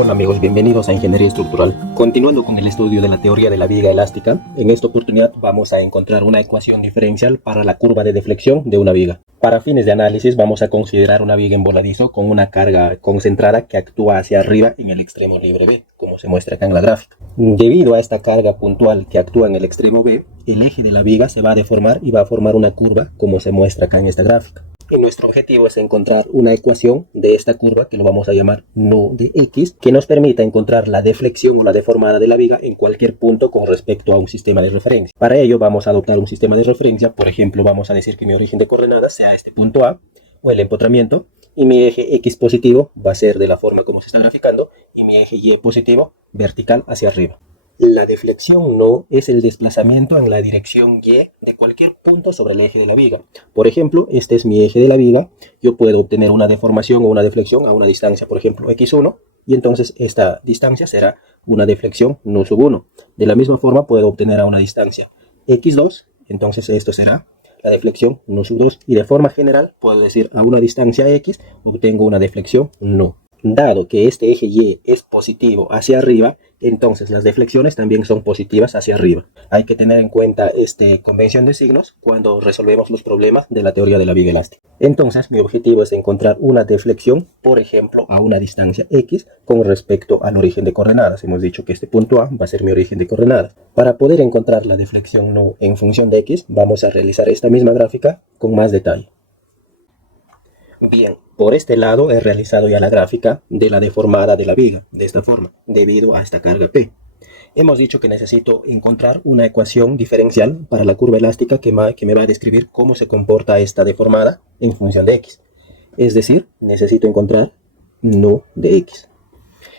Hola amigos, bienvenidos a Ingeniería Estructural. Continuando con el estudio de la teoría de la viga elástica, en esta oportunidad vamos a encontrar una ecuación diferencial para la curva de deflexión de una viga. Para fines de análisis vamos a considerar una viga en voladizo con una carga concentrada que actúa hacia arriba en el extremo libre B, como se muestra acá en la gráfica. Debido a esta carga puntual que actúa en el extremo B, el eje de la viga se va a deformar y va a formar una curva como se muestra acá en esta gráfica. Y nuestro objetivo es encontrar una ecuación de esta curva que lo vamos a llamar nu de x, que nos permita encontrar la deflexión o la deformada de la viga en cualquier punto con respecto a un sistema de referencia. Para ello vamos a adoptar un sistema de referencia. Por ejemplo, vamos a decir que mi origen de coordenadas sea este punto A o el empotramiento, y mi eje x positivo va a ser de la forma como se está graficando y mi eje y positivo vertical hacia arriba. La deflexión nu es el desplazamiento en la dirección y de cualquier punto sobre el eje de la viga. Por ejemplo, este es mi eje de la viga. Yo puedo obtener una deformación o una deflexión a una distancia, por ejemplo, x1, y entonces esta distancia será una deflexión nu sub 1. De la misma forma puedo obtener a una distancia x2, entonces esto será la deflexión nu sub 2. Y de forma general puedo decir a una distancia x obtengo una deflexión nu. Dado que este eje y es positivo hacia arriba, entonces las deflexiones también son positivas hacia arriba. Hay que tener en cuenta esta convención de signos cuando resolvemos los problemas de la teoría de la viga elástica. Entonces mi objetivo es encontrar una deflexión, por ejemplo, a una distancia x con respecto al origen de coordenadas. Hemos dicho que este punto A va a ser mi origen de coordenadas. Para poder encontrar la deflexión nu en función de x, vamos a realizar esta misma gráfica con más detalle. Bien, por este lado he realizado ya la gráfica de la deformada de la viga, de esta forma, debido a esta carga P. Hemos dicho que necesito encontrar una ecuación diferencial para la curva elástica que me va a describir cómo se comporta esta deformada en función de x. Es decir, necesito encontrar nu de x.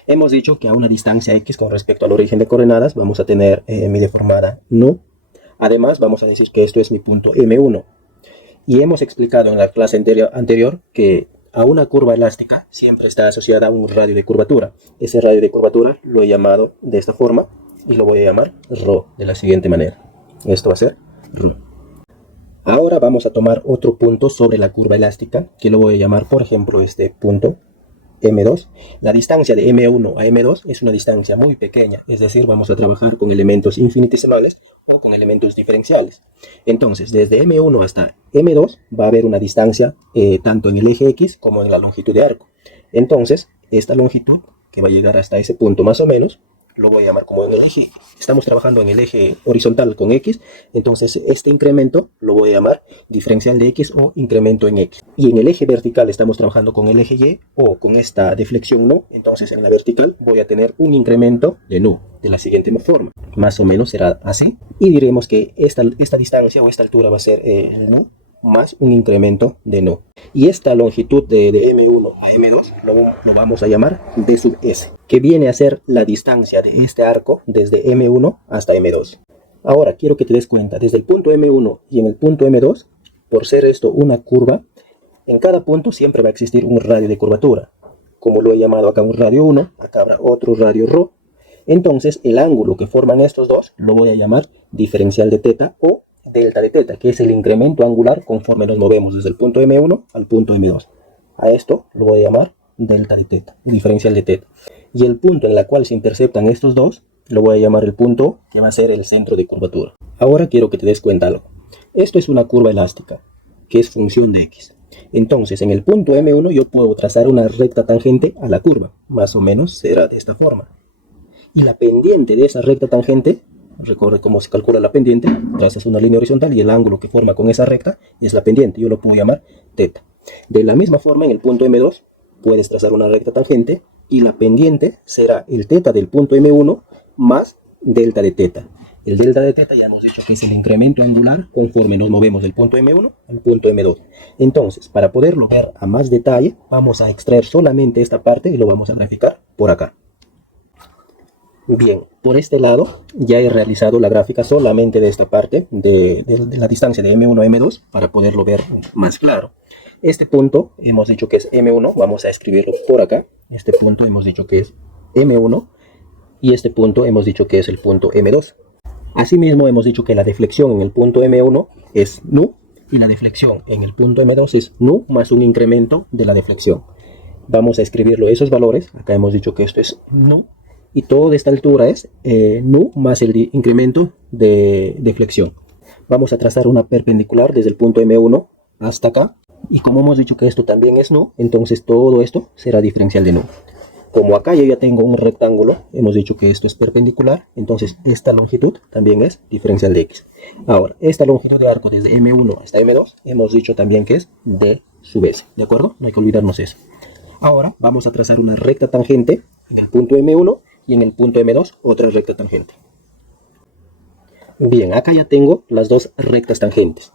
Hemos dicho que a una distancia x con respecto al origen de coordenadas vamos a tener mi deformada nu. Además, vamos a decir que esto es mi punto M1. Y hemos explicado en la clase anterior que a una curva elástica siempre está asociada a un radio de curvatura. Ese radio de curvatura lo he llamado de esta forma y lo voy a llamar ρ de la siguiente manera. Esto va a ser ρ. Ahora vamos a tomar otro punto sobre la curva elástica que lo voy a llamar, por ejemplo, este punto M2. La distancia de M1 a M2 es una distancia muy pequeña, es decir, vamos a trabajar con elementos infinitesimales o con elementos diferenciales. Entonces, desde M1 hasta M2 va a haber una distancia tanto en el eje X como en la longitud de arco. Entonces, esta longitud que va a llegar hasta ese punto más o menos, lo voy a llamar como en el eje. Estamos trabajando en el eje horizontal con X, entonces este incremento lo voy a llamar diferencial de X o incremento en X. Y en el eje vertical estamos trabajando con el eje Y o con esta deflexión nu, entonces en la vertical voy a tener un incremento de nu, de la siguiente forma. Más o menos será así. Y diremos que esta distancia o esta altura va a ser nu más un incremento de nu. Y esta longitud de M1 a M2 lo vamos a llamar D sub S, que viene a ser la distancia de este arco desde M1 hasta M2. Ahora quiero que te des cuenta, desde el punto M1 y en el punto M2, por ser esto una curva, en cada punto siempre va a existir un radio de curvatura. Como lo he llamado acá un radio 1, acá habrá otro radio ρ. Entonces el ángulo que forman estos dos lo voy a llamar diferencial de teta o delta de teta, que es el incremento angular conforme nos movemos desde el punto M1 al punto M2. A esto lo voy a llamar delta de teta, el diferencial de teta. Y el punto en el cual se interceptan estos dos, lo voy a llamar el punto que va a ser el centro de curvatura. Ahora quiero que te des cuenta algo. Esto es una curva elástica, que es función de x. Entonces, en el punto M1 yo puedo trazar una recta tangente a la curva. Más o menos será de esta forma. Y la pendiente de esa recta tangente, recuerda cómo se calcula la pendiente, trazas una línea horizontal y el ángulo que forma con esa recta es la pendiente, yo lo puedo llamar teta. De la misma forma, en el punto M2 puedes trazar una recta tangente y la pendiente será el teta del punto M1 más delta de teta. El delta de teta ya hemos dicho que es el incremento angular conforme nos movemos del punto M1 al punto M2. Entonces, para poderlo ver a más detalle, vamos a extraer solamente esta parte y lo vamos a graficar por acá. Bien, por este lado ya he realizado la gráfica solamente de esta parte, de la distancia de M1 a M2, para poderlo ver más claro. Este punto hemos dicho que es M1, vamos a escribirlo por acá. Este punto hemos dicho que es M1 y este punto hemos dicho que es el punto M2. Asimismo hemos dicho que la deflexión en el punto M1 es nu y la deflexión en el punto M2 es nu más un incremento de la deflexión. vamos a escribirlo esos valores. Acá hemos dicho que esto es nu, y toda esta altura es nu más el incremento de flexión. Vamos a trazar una perpendicular desde el punto M1 hasta acá, y como hemos dicho que esto también es nu, entonces todo esto será diferencial de nu. Como acá yo ya tengo un rectángulo, hemos dicho que esto es perpendicular, entonces esta longitud también es diferencial de x. Ahora, esta longitud de arco desde M1 hasta M2, hemos dicho también que es d sub s, ¿de acuerdo? No hay que olvidarnos eso. Ahora vamos a trazar una recta tangente en el punto M1 y en el punto M2 otra recta tangente. Bien, acá ya tengo las dos rectas tangentes.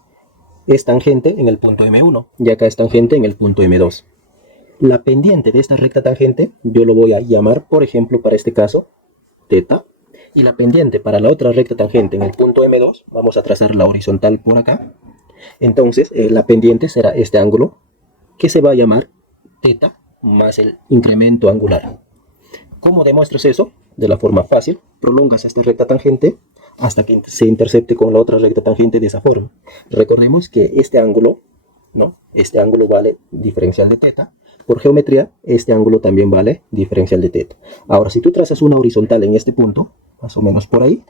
Es tangente en el punto M1 y acá es tangente en el punto M2. La pendiente de esta recta tangente yo lo voy a llamar, por ejemplo, para este caso, teta. Y la pendiente para la otra recta tangente en el punto M2, vamos a trazar la horizontal por acá. Entonces, la pendiente será este ángulo, que se va a llamar teta más el incremento angular. ¿Cómo demuestras eso? De la forma fácil, prolongas esta recta tangente hasta que se intercepte con la otra recta tangente de esa forma. Recordemos que este ángulo, ¿no? Este ángulo vale diferencial de teta. Por geometría, este ángulo también vale diferencial de teta. Ahora, si tú trazas una horizontal en este punto, más o menos por ahí,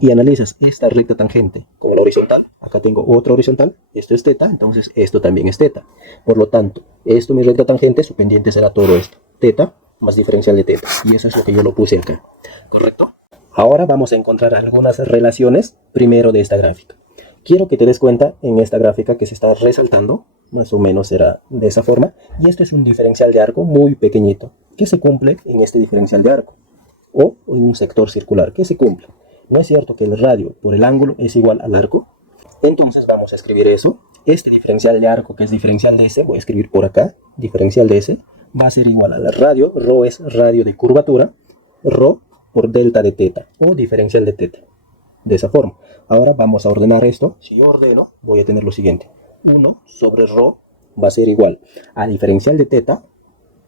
y analizas esta recta tangente con la horizontal, acá tengo otra horizontal, esto es teta, entonces esto también es teta. Por lo tanto, esto mi recta tangente, su pendiente será todo esto, teta más diferencial de teta, y eso es lo que yo lo puse acá, ¿correcto? Ahora vamos a encontrar algunas relaciones primero de esta gráfica. Quiero que te des cuenta en esta gráfica que se está resaltando, más o menos será de esa forma, y esto es un diferencial de arco muy pequeñito, que se cumple en este diferencial de arco, o en un sector circular, que se cumple. ¿No es cierto que el radio por el ángulo es igual al arco? Entonces vamos a escribir eso. Este diferencial de arco, que es diferencial de S, voy a escribir por acá, diferencial de S, va a ser igual al radio. Rho es radio de curvatura, rho por delta de teta, o diferencial de teta. De esa forma. Ahora vamos a ordenar esto. Si yo ordeno, voy a tener lo siguiente. 1 sobre rho va a ser igual a diferencial de teta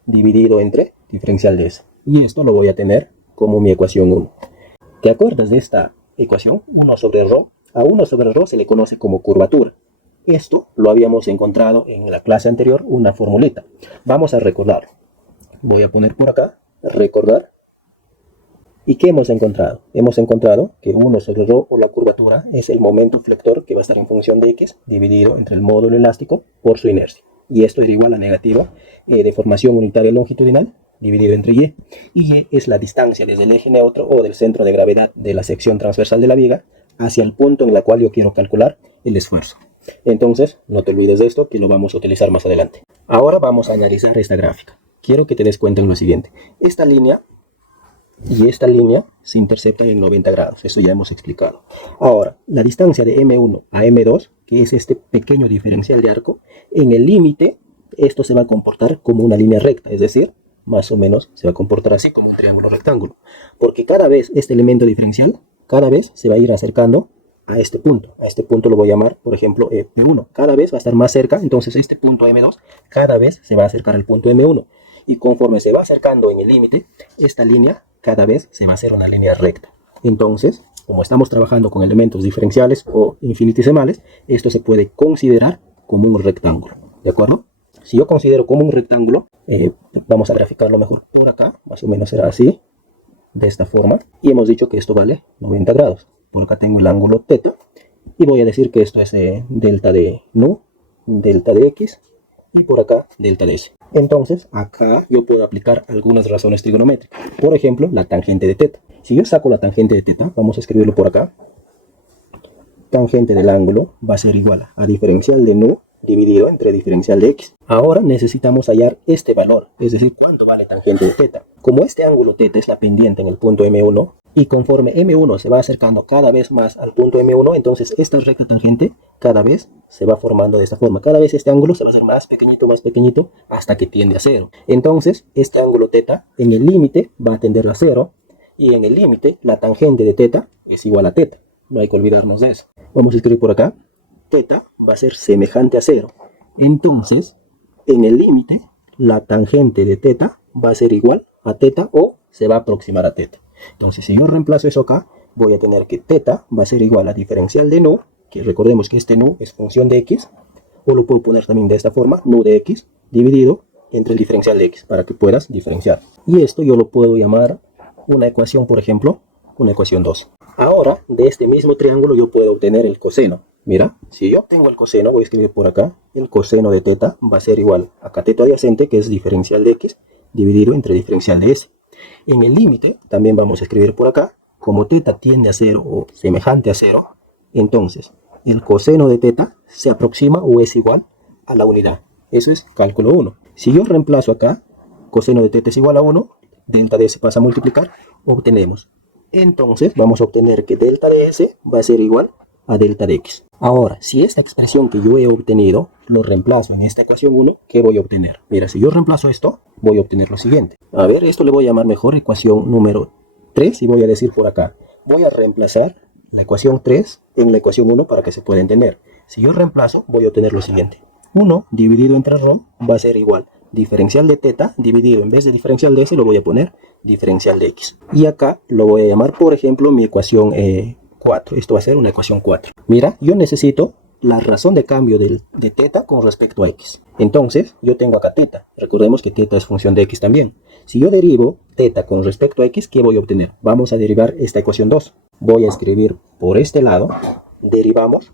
dividido entre diferencial de S. Y esto lo voy a tener como mi ecuación 1. ¿Te acuerdas de esta ecuación? 1 sobre rho. A 1 sobre rho se le conoce como curvatura. Esto lo habíamos encontrado en la clase anterior, una formulita. Vamos a recordarlo. Voy a poner por acá, recordar. ¿Y qué hemos encontrado? Hemos encontrado que 1 sobre rho, o la curvatura, es el momento flector que va a estar en función de x, dividido entre el módulo elástico por su inercia. Y esto era igual a negativa de formación unitaria longitudinal, dividido entre y. Y es la distancia desde el eje neutro o del centro de gravedad de la sección transversal de la viga hacia el punto en el cual yo quiero calcular el esfuerzo. Entonces, no te olvides de esto, que lo vamos a utilizar más adelante. Ahora vamos a analizar esta gráfica. Quiero que te des cuenta en lo siguiente. Esta línea y esta línea se interceptan en 90 grados, eso ya hemos explicado. Ahora, la distancia de M1 a M2, que es este pequeño diferencial de arco, en el límite, esto se va a comportar como una línea recta, es decir, más o menos se va a comportar así como un triángulo rectángulo, porque cada vez este elemento diferencial, cada vez se va a ir acercando a este punto lo voy a llamar, por ejemplo, P1, cada vez va a estar más cerca, entonces este punto M2 cada vez se va a acercar al punto M1, y conforme se va acercando en el límite, esta línea cada vez se va a hacer una línea recta. Entonces, como estamos trabajando con elementos diferenciales o infinitesimales, esto se puede considerar como un rectángulo, ¿de acuerdo? Si yo considero como un rectángulo, vamos a graficarlo mejor por acá, más o menos será así, de esta forma, y hemos dicho que esto vale 90 grados. Por acá tengo el ángulo teta, y voy a decir que esto es delta de nu, delta de x, y por acá delta de s. Entonces, acá yo puedo aplicar algunas razones trigonométricas. Por ejemplo, la tangente de teta. Si yo saco la tangente de teta, vamos a escribirlo por acá. Tangente del ángulo va a ser igual a diferencial de nu dividido entre diferencial de x. Ahora necesitamos hallar este valor, es decir, cuánto vale tangente de teta. Como este ángulo teta es la pendiente en el punto M1, y conforme M1 se va acercando cada vez más al punto M1, entonces esta recta tangente cada vez se va formando de esta forma. Cada vez este ángulo se va a hacer más pequeñito, hasta que tiende a 0. Entonces, este ángulo teta en el límite va a tender a 0, y en el límite la tangente de teta es igual a teta. No hay que olvidarnos de eso. Vamos a escribir por acá. Teta va a ser semejante a 0. Entonces, en el límite, la tangente de teta va a ser igual a teta o se va a aproximar a teta. Entonces, si yo reemplazo eso acá, voy a tener que teta va a ser igual a diferencial de nu, que recordemos que este nu es función de x, o lo puedo poner también de esta forma, nu de x, dividido entre el diferencial de x para que puedas diferenciar. Y esto yo lo puedo llamar una ecuación, por ejemplo, una ecuación 2. Ahora, de este mismo triángulo yo puedo obtener el coseno. Mira, si yo obtengo el coseno, voy a escribir por acá, el coseno de teta va a ser igual a cateto adyacente, que es diferencial de x, dividido entre diferencial de s. En el límite, también vamos a escribir por acá, como teta tiende a 0 o semejante a 0, entonces el coseno de teta se aproxima o es igual a la unidad. Eso es cálculo 1. Si yo reemplazo acá, coseno de teta es igual a 1, delta de s pasa a multiplicar, obtenemos. Entonces vamos a obtener que delta de s va a ser igual a delta de x. Ahora, si esta expresión que yo he obtenido lo reemplazo en esta ecuación 1, ¿qué voy a obtener? Mira, si yo reemplazo esto, voy a obtener lo siguiente. A ver, esto le voy a llamar mejor ecuación número 3 y voy a decir por acá. Voy a reemplazar la ecuación 3 en la ecuación 1 para que se pueda entender. Si yo reemplazo, voy a obtener lo siguiente. 1 dividido entre ρ va a ser igual diferencial de teta dividido, en vez de diferencial de s, lo voy a poner diferencial de x. Y acá lo voy a llamar, por ejemplo, mi ecuación 4. Esto va a ser una ecuación 4. Mira, yo necesito la razón de cambio de teta con respecto a x. Entonces, yo tengo acá teta. Recordemos que teta es función de x también. Si yo derivo teta con respecto a x, ¿qué voy a obtener? Vamos a derivar esta ecuación 2. Voy a escribir por este lado, derivamos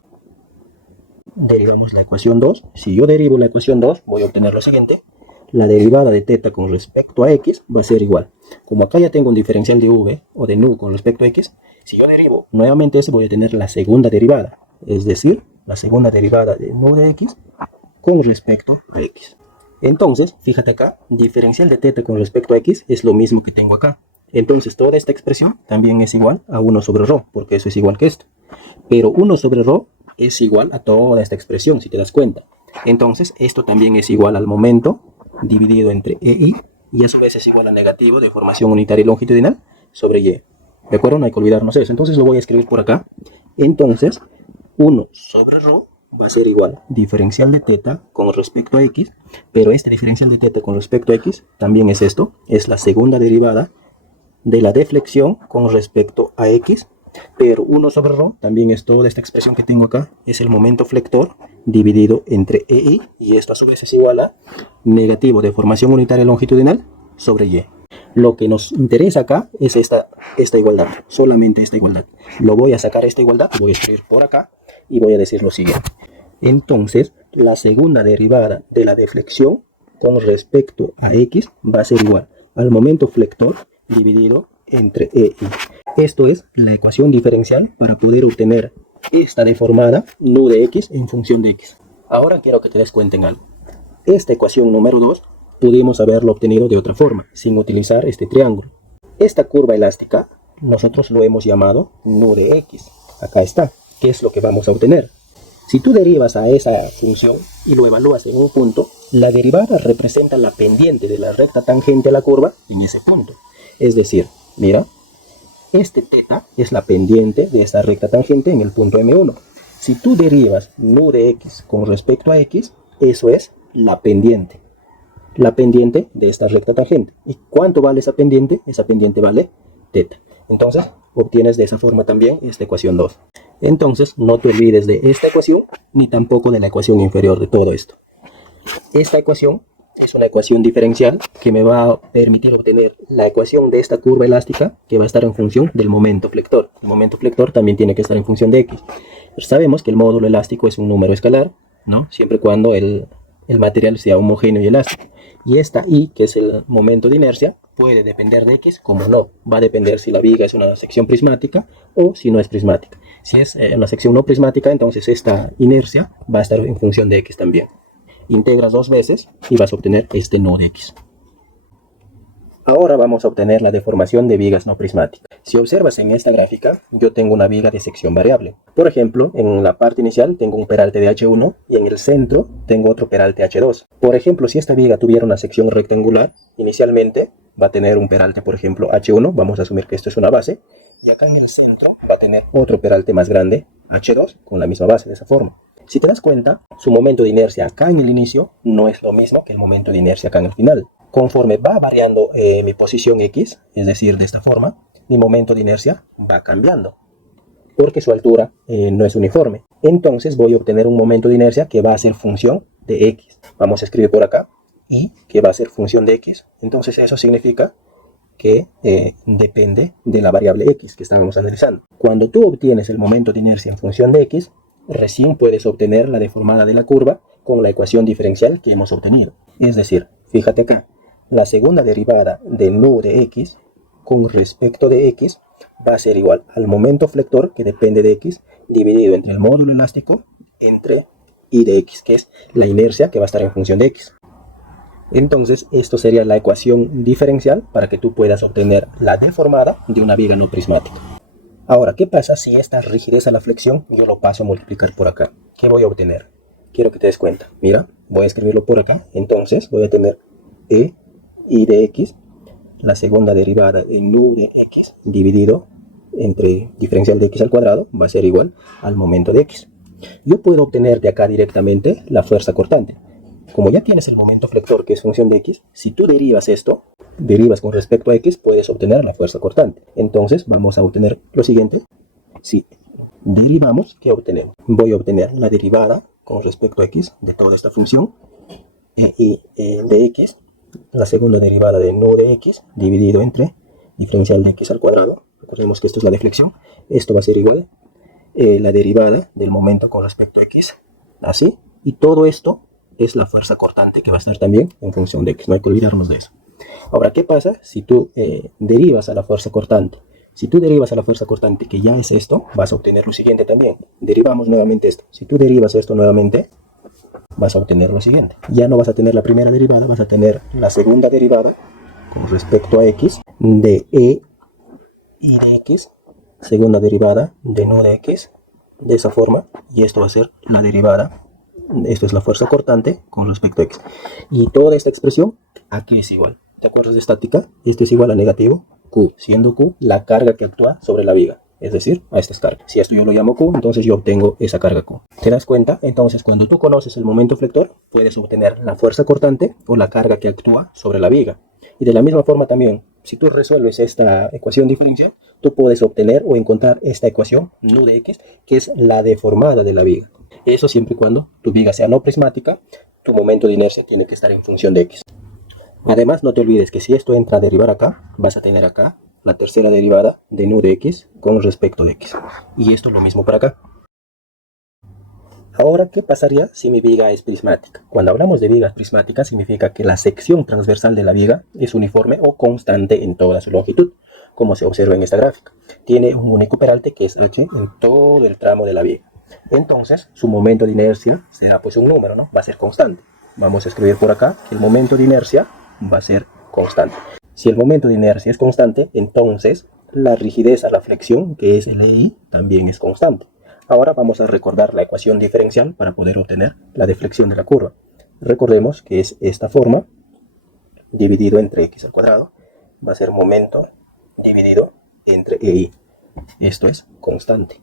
la ecuación 2. Si yo derivo la ecuación 2, voy a obtener lo siguiente. La derivada de teta con respecto a x va a ser igual. Como acá ya tengo un diferencial de v o de nu con respecto a x, si yo derivo nuevamente eso, voy a tener la segunda derivada. Es decir, la segunda derivada de nu de x con respecto a x. Entonces, fíjate acá, diferencial de teta con respecto a x es lo mismo que tengo acá. Entonces, toda esta expresión también es igual a 1 sobre ρ, porque eso es igual que esto. Pero 1 sobre ρ es igual a toda esta expresión, si te das cuenta. Entonces, esto también es igual al momento dividido entre EI, y a su vez es igual a negativo de formación unitaria y longitudinal sobre Y. ¿De acuerdo? No hay que olvidarnos eso. Entonces lo voy a escribir por acá. Entonces, 1 sobre ρ va a ser igual diferencial de teta con respecto a x, pero este diferencial de teta con respecto a x también es esto, es la segunda derivada de la deflexión con respecto a x, pero 1 sobre ρ también es toda esta expresión que tengo acá, es el momento flector dividido entre EI, y esto a su vez es igual a negativo de formación unitaria longitudinal sobre Y. Lo que nos interesa acá es esta igualdad, solamente esta igualdad. Lo voy a sacar esta igualdad, voy a escribir por acá y voy a decir lo siguiente. Entonces, la segunda derivada de la deflexión con respecto a x va a ser igual al momento flector dividido entre EI. Esto es la ecuación diferencial para poder obtener esta deformada nu de x en función de x. Ahora quiero que te des cuenta en algo. Esta ecuación número 2 pudimos haberlo obtenido de otra forma, sin utilizar este triángulo. Esta curva elástica nosotros lo hemos llamado nu de x. Acá está. ¿Qué es lo que vamos a obtener? Si tú derivas a esa función y lo evalúas en un punto, la derivada representa la pendiente de la recta tangente a la curva en ese punto. Es decir, mira, este teta es la pendiente de esta recta tangente en el punto M1. Si tú derivas nu de x con respecto a x, eso es la pendiente de esta recta tangente. ¿Y cuánto vale esa pendiente? Esa pendiente vale teta. Entonces, obtienes de esa forma también esta ecuación 2. Entonces, no te olvides de esta ecuación, ni tampoco de la ecuación inferior de todo esto. Esta ecuación es una ecuación diferencial que me va a permitir obtener la ecuación de esta curva elástica, que va a estar en función del momento flector. El momento flector también tiene que estar en función de x. Pero sabemos que el módulo elástico es un número escalar, ¿no? Siempre y cuando el material sea homogéneo y elástico. Y esta I, que es el momento de inercia, puede depender de x como no. Va a depender si la viga es una sección prismática o si no es prismática. Si es una sección no prismática, entonces esta inercia va a estar en función de x también. Integras 2 veces y vas a obtener este nu de x. Ahora vamos a obtener la deformación de vigas no prismáticas. Si observas en esta gráfica, yo tengo una viga de sección variable. Por ejemplo, en la parte inicial tengo un peralte de H1 y en el centro tengo otro peralte H2. Por ejemplo, si esta viga tuviera una sección rectangular, inicialmente va a tener un peralte, por ejemplo, H1, vamos a asumir que esto es una base, y acá en el centro va a tener otro peralte más grande, H2, con la misma base, de esa forma. Si te das cuenta, su momento de inercia acá en el inicio no es lo mismo que el momento de inercia acá en el final. Conforme va variando mi posición X, es decir, de esta forma, mi momento de inercia va cambiando, porque su altura no es uniforme. Entonces voy a obtener un momento de inercia que va a ser función de X. Vamos a escribir por acá y que va a ser función de x. Entonces eso significa que depende de la variable x que estábamos analizando. Cuando tú obtienes el momento de inercia en función de x, recién puedes obtener la deformada de la curva con la ecuación diferencial que hemos obtenido. Es decir, fíjate acá, la segunda derivada de nu de x con respecto de x va a ser igual al momento flector, que depende de x, dividido entre el módulo elástico entre I de x, que es la inercia que va a estar en función de x. Entonces, esto sería la ecuación diferencial para que tú puedas obtener la deformada de una viga no prismática. Ahora, ¿qué pasa si esta rigidez a la flexión yo lo paso a multiplicar por acá? ¿Qué voy a obtener? Quiero que te des cuenta. Mira, voy a escribirlo por acá. Entonces, voy a tener E I de x, la segunda derivada de nu de x, dividido entre diferencial de x al cuadrado, va a ser igual al momento de x. Yo puedo obtener de acá directamente la fuerza cortante. Como ya tienes el momento flector, que es función de x, si tú derivas esto, derivas con respecto a x, puedes obtener la fuerza cortante. Entonces vamos a obtener lo siguiente. Si derivamos, ¿qué obtenemos? Voy a obtener la derivada con respecto a x de toda esta función, y de x, la segunda derivada de nu de x, dividido entre diferencial de x al cuadrado. Recordemos que esto es la deflexión. Esto va a ser igual la derivada del momento con respecto a x, así. Y todo esto es la fuerza cortante que va a estar también en función de x. No hay que olvidarnos de eso. Ahora, ¿qué pasa si tú derivas a la fuerza cortante? Si tú derivas a la fuerza cortante, que ya es esto, vas a obtener lo siguiente también. Derivamos nuevamente esto. Si tú derivas esto nuevamente, vas a obtener lo siguiente. Ya no vas a tener la primera derivada, vas a tener la segunda derivada con respecto a x de e y de x, segunda derivada de nu de x, de esa forma, y esto va a ser la derivada, esto es la fuerza cortante con respecto a x. Y toda esta expresión aquí es igual. ¿Te acuerdas de estática? Esto es igual a negativo q, siendo q la carga que actúa sobre la viga. Es decir, a esta es carga. Si esto yo lo llamo Q, entonces yo obtengo esa carga Q. ¿Te das cuenta? Entonces, cuando tú conoces el momento flector, puedes obtener la fuerza cortante o la carga que actúa sobre la viga. Y de la misma forma también, si tú resuelves esta ecuación diferencial, tú puedes obtener o encontrar esta ecuación nu de x, que es la deformada de la viga. Eso siempre y cuando tu viga sea no prismática, tu momento de inercia tiene que estar en función de x. Además, no te olvides que si esto entra a derivar acá, vas a tener acá la tercera derivada de nu de x con respecto de x. Y esto es lo mismo para acá. Ahora, ¿qué pasaría si mi viga es prismática? Cuando hablamos de vigas prismáticas, significa que la sección transversal de la viga es uniforme o constante en toda su longitud, como se observa en esta gráfica. Tiene un único peralte que es h en todo el tramo de la viga. Entonces, su momento de inercia será pues un número, ¿no? Va a ser constante. Vamos a escribir por acá que el momento de inercia va a ser constante. Si el momento de inercia es constante, entonces la rigidez a la flexión, que es el EI, también es constante. Ahora vamos a recordar la ecuación diferencial para poder obtener la deflexión de la curva. Recordemos que es esta forma, dividido entre x al cuadrado, va a ser momento dividido entre EI. Esto es constante.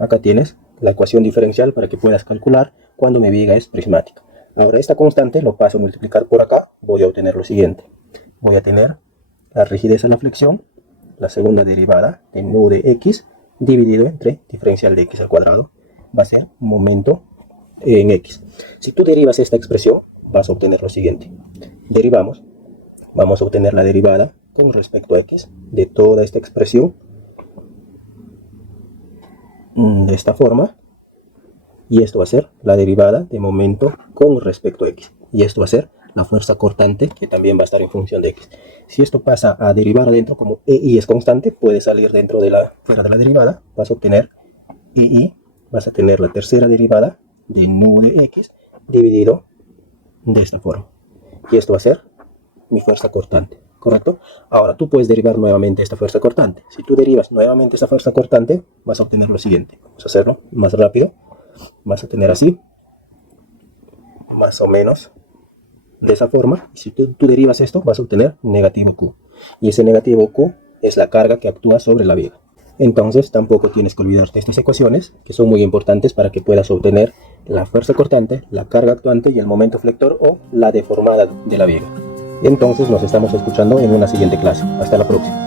Acá tienes la ecuación diferencial para que puedas calcular cuando mi viga es prismática. Ahora esta constante lo paso a multiplicar por acá, voy a obtener lo siguiente. Voy a tener la rigidez a la flexión, la segunda derivada de nu de x, dividido entre diferencial de x al cuadrado, va a ser momento en x. Si tú derivas esta expresión, vas a obtener lo siguiente. Derivamos, vamos a obtener la derivada con respecto a x de toda esta expresión, de esta forma, y esto va a ser la derivada de momento con respecto a x. Y esto va a ser la fuerza cortante, que también va a estar en función de x. Si esto pasa a derivar adentro, como EI es constante, puede salir dentro de fuera de la derivada, vas a obtener EI, vas a tener la tercera derivada de nu de x, dividido de esta forma. Y esto va a ser mi fuerza cortante, ¿correcto? Ahora, tú puedes derivar nuevamente esta fuerza cortante. Si tú derivas nuevamente esta fuerza cortante, vas a obtener lo siguiente. Vamos a hacerlo más rápido. Vas a tener así, más o menos de esa forma. Y si tú derivas esto, vas a obtener negativo Q. Y ese negativo Q es la carga que actúa sobre la viga. Entonces tampoco tienes que olvidarte de estas ecuaciones, que son muy importantes para que puedas obtener la fuerza cortante, la carga actuante y el momento flector o la deformada de la viga. Entonces nos estamos escuchando en una siguiente clase. Hasta la próxima.